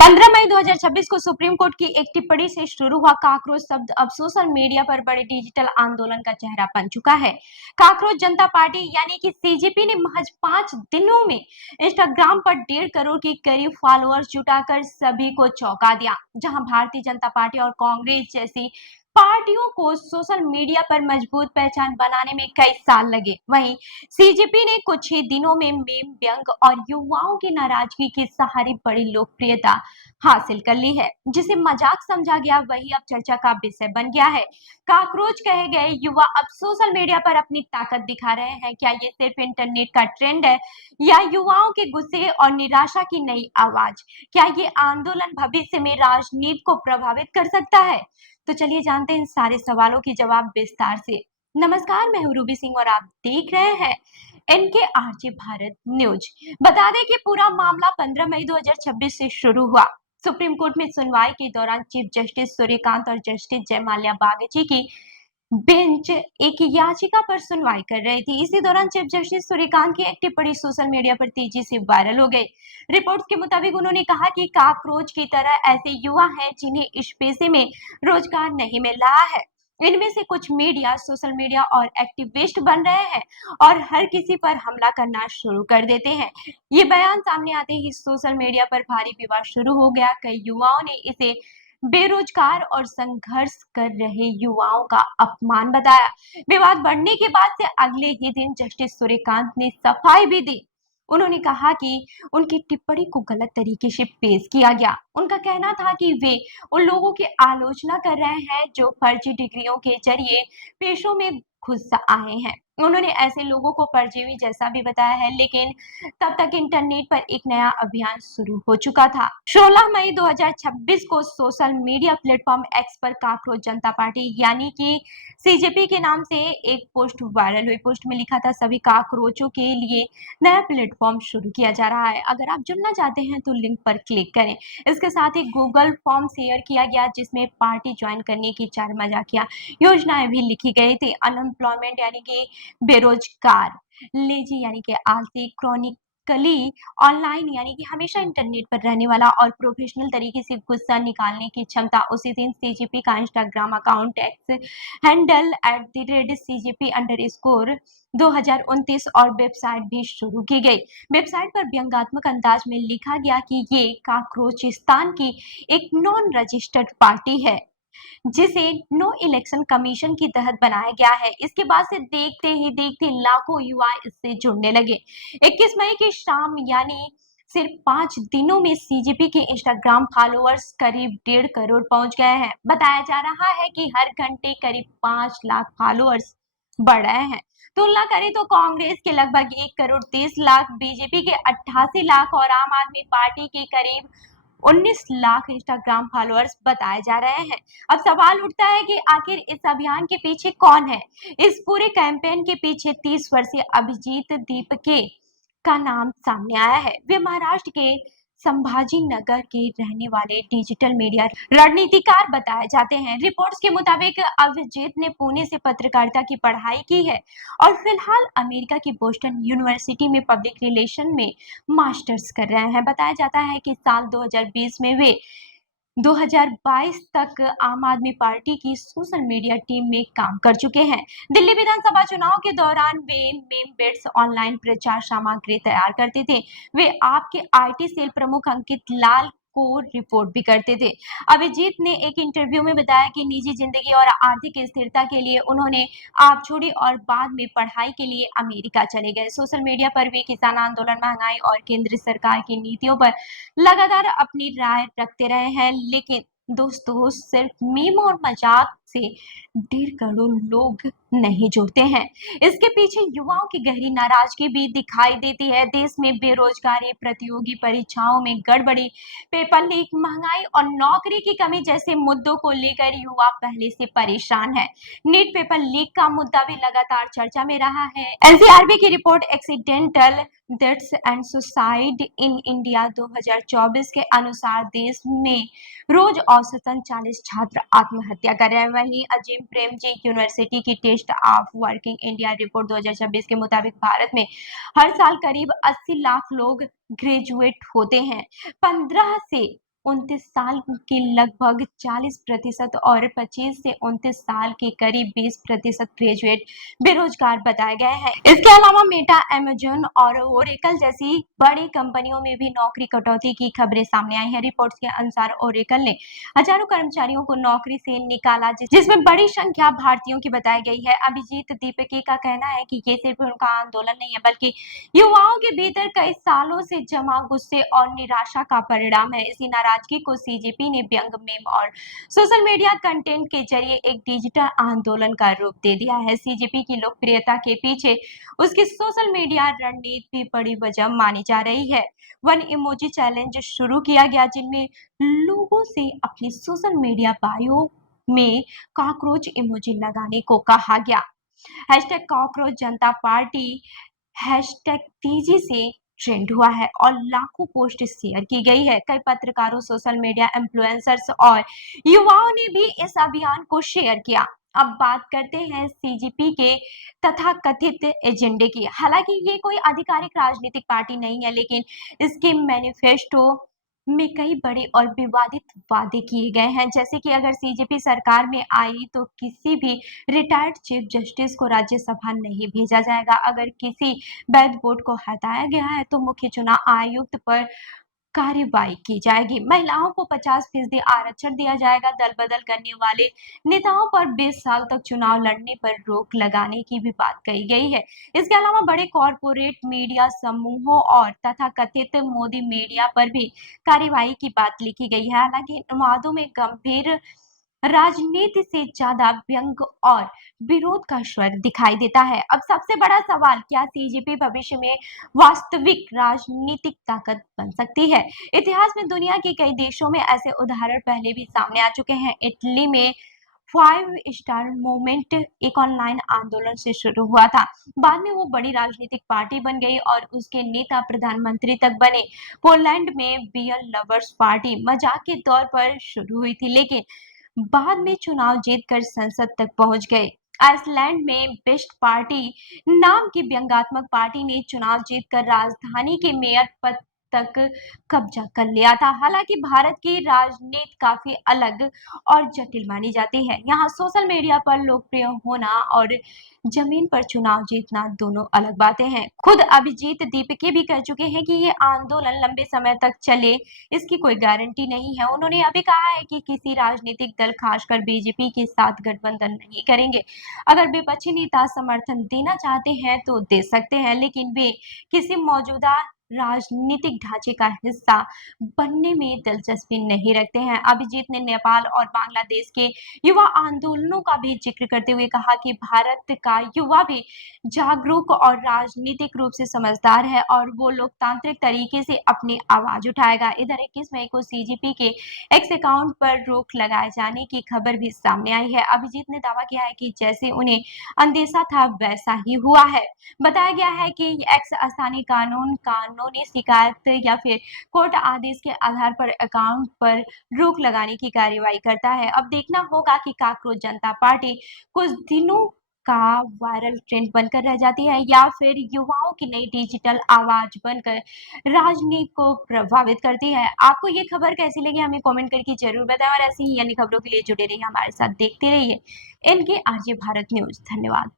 15 मई 2026 को supreme court की एक टिप्पणी से शुरू हुआ काकरोच शब्द अब सोशल मीडिया पर बड़े डिजिटल आंदोलन का चेहरा बन चुका है। काकरोच जनता पार्टी यानी कि सीजेपी ने महज 5 दिनों में इंस्टाग्राम पर 1.5 करोड़ की करीब फॉलोअर्स जुटाकर सभी को चौंका दिया। जहां भारतीय जनता पार्टी और कांग्रेस जैसी पार्टियों को सोशल मीडिया पर मजबूत पहचान बनाने में कई साल लगे, वहीं सीजेपी ने कुछ ही दिनों में मीम, व्यंग और युवाओं की नाराजगी के सहारे बड़ी लोकप्रियता हासिल कर ली है। जिसे मजाक समझा गया वही अब चर्चा का विषय बन गया है। काकरोच कहे गए युवा अब सोशल मीडिया पर अपनी ताकत दिखा रहे हैं। क्या ये सिर्फ इंटरनेट का ट्रेंड है या युवाओं के गुस्से और निराशा की नई आवाज? क्या ये आंदोलन भविष्य में राजनीति को प्रभावित कर सकता है? तो चलिए जानते हैं इन सारे सवालों की जवाब विस्तार से। नमस्कार, मैं हूं रूबी सिंह और आप देख रहे हैं एनके आरजे भारत न्यूज। बता दें कि पूरा मामला 15 मई 2026 से शुरू हुआ। सुप्रीम कोर्ट में सुनवाई के दौरान चीफ जस्टिस सूर्यकांत और जस्टिस जयमाल्या बागची की बेंच एक याचिका पर सुनवाई कर रही थी। इसी दौरान चीफ जस्टिस सूर्यकांत की एक टिप्पणी सोशल मीडिया पर तेजी से वायरल हो गई। रिपोर्ट्स के मुताबिक उन्होंने कहा कि काकरोच की तरह ऐसे युवा हैं जिन्हें इस पेशे में रोजगार नहीं मिल रहा है। इनमें से कुछ मीडिया, सोशल मीडिया और एक्टिविस्ट बन रहे हैं और हर किसी पर हमला करना शुरू कर देते हैं। ये बयान सामने आते ही सोशल मीडिया पर भारी विवाद शुरू हो गया। कई युवाओं ने इसे बेरोजगार और संघर्ष कर रहे युवाओं का अपमान बताया। विवाद बढ़ने के बाद से अगले ही दिन जस्टिस सूर्यकांत ने सफाई भी दी। उन्होंने कहा कि उनकी टिप्पणी को गलत तरीके से पेश किया गया। उनका कहना था कि वे उन लोगों की आलोचना कर रहे हैं जो फर्जी डिग्रियों के जरिए पेशों में घुस आए हैं। उन्होंने ऐसे लोगों को परजीवी जैसा भी बताया है, लेकिन तब तक इंटरनेट पर एक नया अभियान शुरू हो चुका था। 16 मई 2026 को सोशल मीडिया प्लेटफॉर्म एक्स पर काकरोच जनता पार्टी यानी कि सीजेपी के नाम से एक पोस्ट वायरल हुई। पोस्ट में लिखा था, सभी काकरोचों के लिए नया प्लेटफॉर्म शुरू किया जा रहा है। अगर आप जुड़ना चाहते हैं तो लिंक पर क्लिक करें। इसके साथ ही गूगल फॉर्म शेयर किया गया जिसमें पार्टी ज्वाइन करने की 4 मजाकिया योजनाएं भी लिखी गई थी। अनएम्प्लॉयमेंट यानी कि बेरोजगार, लेजी यानी कि आलसी, क्रॉनिकली ऑनलाइन यानी कि हमेशा इंटरनेट पर रहने वाला और प्रोफेशनल तरीके से गुस्सा निकालने की क्षमता। उसी दिन सीजेपी का Instagram account x handle @CGP__ 2029 और वेबसाइट भी शुरू की गई। वेबसाइट पर व्यंग्यात्मक अंदाज में लिखा गया कि ये काकरोचिस्तान की एक नॉन रजिस्टर्ड पार्टी है जिसे नो इलेक्शन कमीशन की तहत बनाया गया है। इसके बाद से देखते ही देखते लाखों युवा इससे जुड़ने लगे। 21 मई की शाम यानी सिर्फ 5 दिनों में सीजेपी के इंस्टाग्राम फॉलोअर्स करीब 1.5 करोड़ पहुंच गए हैं। बताया जा रहा है कि हर घंटे करीब 5 लाख फॉलोअर्स बढ़ रहे हैं। तुलना करें तो कांग्रेस के लगभग 1 करोड़ 30 लाख, बीजेपी के 88 लाख और आम आदमी पार्टी के करीब 19 लाख इंस्टाग्राम फॉलोअर्स बताए जा रहे हैं। अब सवाल उठता है कि आखिर इस अभियान के पीछे कौन है? इस पूरे कैंपेन के पीछे 30 वर्षीय अभिजीत दीपके का नाम सामने आया है। वे महाराष्ट्र के संभाजी नगर के रहने वाले डिजिटल मीडिया रणनीतिकार बताए जाते हैं। रिपोर्ट्स के मुताबिक अभिजीत ने पुणे से पत्रकारिता की पढ़ाई की है और फिलहाल अमेरिका की बोस्टन यूनिवर्सिटी में पब्लिक रिलेशन में मास्टर्स कर रहे हैं। बताया जाता है कि साल 2020 में वे 2022 तक आम आदमी पार्टी की सोशल मीडिया टीम में काम कर चुके हैं। दिल्ली विधानसभा चुनाव के दौरान वे मीम बिट्स ऑनलाइन प्रचार सामग्री तैयार करते थे। वे आपके आईटी सेल प्रमुख अंकित लाल को रिपोर्ट भी करते थे। अभिजीत ने एक इंटरव्यू में बताया कि निजी जिंदगी और आर्थिक स्थिरता के लिए उन्होंने आप छोड़ी और बाद में पढ़ाई के लिए अमेरिका चले गए। सोशल मीडिया पर भी किसान आंदोलन, महंगाई और केंद्र सरकार की नीतियों पर लगातार अपनी राय रखते रहे हैं। लेकिन दोस्तों, सिर्फ मीम और मजाक से 1.5 करोड़ लोग नहीं जुड़ते हैं। इसके पीछे युवाओं की गहरी नाराजगी भी दिखाई देती है। देश में बेरोजगारी, प्रतियोगी परीक्षाओं में गड़बड़ी, पेपर लीक, महंगाई और नौकरी की कमी जैसे मुद्दों को लेकर युवा पहले से परेशान है। नीट पेपर लीक का मुद्दा भी लगातार चर्चा में रहा है। एनसीआरबी की report accidental deaths and suicide in India 2024 के अनुसार देश में रोज औसतन 40 छात्र आत्महत्या कर रहे हैं। वहीं अजीम प्रेमजी यूनिवर्सिटी की test of working India report 2026 के मुताबिक भारत में हर साल करीब 80 लाख लोग ग्रेजुएट होते हैं। 15 से 29 साल के लगभग 40% और 25 से 29 साल के करीब 20% ग्रेजुएट बेरोजगार बताए गए हैं। इसके अलावा मेटा, अमेजन और ओरेकल जैसी बड़ी कंपनियों में भी नौकरी कटौती की खबरें सामने आई हैं। रिपोर्ट्स के अनुसार ओरेकल ने हजारों कर्मचारियों को नौकरी से निकाला, जिसमें बड़ी संख्या भारतीयों की बताई गई है। अभिजीत दीपके का कहना है कि ये सिर्फ उनका आंदोलन नहीं है, बल्कि युवाओं के भीतर कई सालों से जमा गुस्से और निराशा का परिणाम है। इसी नाराजगी को सीजेपी ने व्यंग, मीम और सोशल मीडिया कंटेंट के जरिए एक डिजिटल आंदोलन का रूप दे दिया है। सीजेपी की लोकप्रियता के पीछे उसकी सोशल मीडिया रणनीति भी बड़ी वजह मानी जा रही है। वन इमोजी चैलेंज शुरू किया गया, जिनमें लोगों से अपनी सोशल मीडिया बायो में कॉकरोच इमोजी लगाने को कहा गया। हैशटैग कॉकरोच जनता पार्टी हैशटैग तेजी से ट्रेंड हुआ है और लाखों पोस्ट शेयर की गई है। कई पत्रकारों, सोशल मीडिया इन्फ्लुएंसर्स और युवाओं ने भी इस अभियान को शेयर किया। अब बात करते हैं सीजीपी के तथाकथित एजेंडे की। हालांकि ये कोई आधिकारिक राजनीतिक पार्टी नहीं है, लेकिन इसके मैनिफेस्टो में कई बड़े और विवादित वादे किए गए हैं, जैसे कि अगर सीजेपी सरकार में आई तो किसी भी रिटायर्ड चीफ जस्टिस को राज्यसभा नहीं भेजा जाएगा। अगर किसी वैध बोर्ड को हटाया गया है तो मुख्य चुनाव आयुक्त पर कार्रवाई की जाएगी। महिलाओं को 50% आरक्षण दिया जाएगा। दल बदल करने वाले नेताओं पर 20 साल तक चुनाव लड़ने पर रोक लगाने की भी बात कही गई है। इसके अलावा बड़े कॉरपोरेट मीडिया समूहों और तथाकथित मोदी मीडिया पर भी कार्रवाई की बात लिखी गई है। हालांकि इन वादों में गंभीर राजनीति से ज्यादा व्यंग और विरोध का स्वर दिखाई देता है। अब सबसे बड़ा सवाल, क्या सीजेपी भविष्य में वास्तविक राजनीतिक ताकत बन सकती है? इतिहास में दुनिया के कई देशों में ऐसे उदाहरण पहले भी सामने आ चुके हैं। इटली में 5 स्टार मूवमेंट एक ऑनलाइन आंदोलन से शुरू हुआ था। बाद में वो बड़ी राजनीतिक पार्टी बन गई और उसके नेता प्रधानमंत्री तक बने। पोलैंड में बियर लवर्स पार्टी मजाक के तौर पर शुरू हुई थी, लेकिन बाद में चुनाव जीतकर संसद तक पहुंच गए। आइसलैंड में बेस्ट पार्टी नाम की व्यंग्यात्मक पार्टी ने चुनाव जीतकर राजधानी के मेयर पद तक कब्जा कर लिया था। हालांकि भारत की राजनीति काफी अलग और जटिल मानी जाती है। यहाँ सोशल मीडिया पर लोकप्रिय होना और जमीन पर चुनाव जीतना दोनों अलग बातें हैं। खुद अभिजीत दीपके भी कह चुके हैं कि ये आंदोलन लंबे समय तक चले, इसकी कोई गारंटी नहीं है। उन्होंने अभी कहा है कि किसी राजनीतिक दल, खासकर बीजेपी के साथ गठबंधन नहीं करेंगे। अगर विपक्षी नेता समर्थन देना चाहते हैं तो दे सकते हैं, लेकिन वे किसी मौजूदा राजनीतिक ढांचे का हिस्सा बनने में दिलचस्पी नहीं रखते हैं। अभिजीत ने नेपाल और बांग्लादेश के युवा आंदोलनों का भी जिक्र करते हुए कहा कि भारत का युवा भी जागरूक और राजनीतिक रूप से समझदार है और वो लोकतांत्रिक तरीके से अपनी आवाज उठाएगा। इधर 21 मई को सीजीपी के एक्स अकाउंट पर रोक लगाए जाने की खबर भी सामने आई है। अभिजीत ने दावा किया है कि जैसे उन्हें अंदेशा था वैसा ही हुआ है। बताया गया है कि एक्स स्थानीय कानूनी शिकायत या फिर कोर्ट आदेश के आधार पर अकाउंट पर रोक लगाने की कार्रवाई करता है। अब देखना होगा कि कॉकरोच जनता पार्टी कुछ दिनों का वायरल ट्रेंड बनकर रह जाती है या फिर युवाओं की नई डिजिटल आवाज बनकर राजनीति को प्रभावित करती है। आपको ये खबर कैसी लगी हमें कमेंट करके जरूर बताएं और ऐसी ही अन्य खबरों के लिए जुड़े रहिए हमारे साथ, देखते रहिए इनके आरजे भारत न्यूज। धन्यवाद।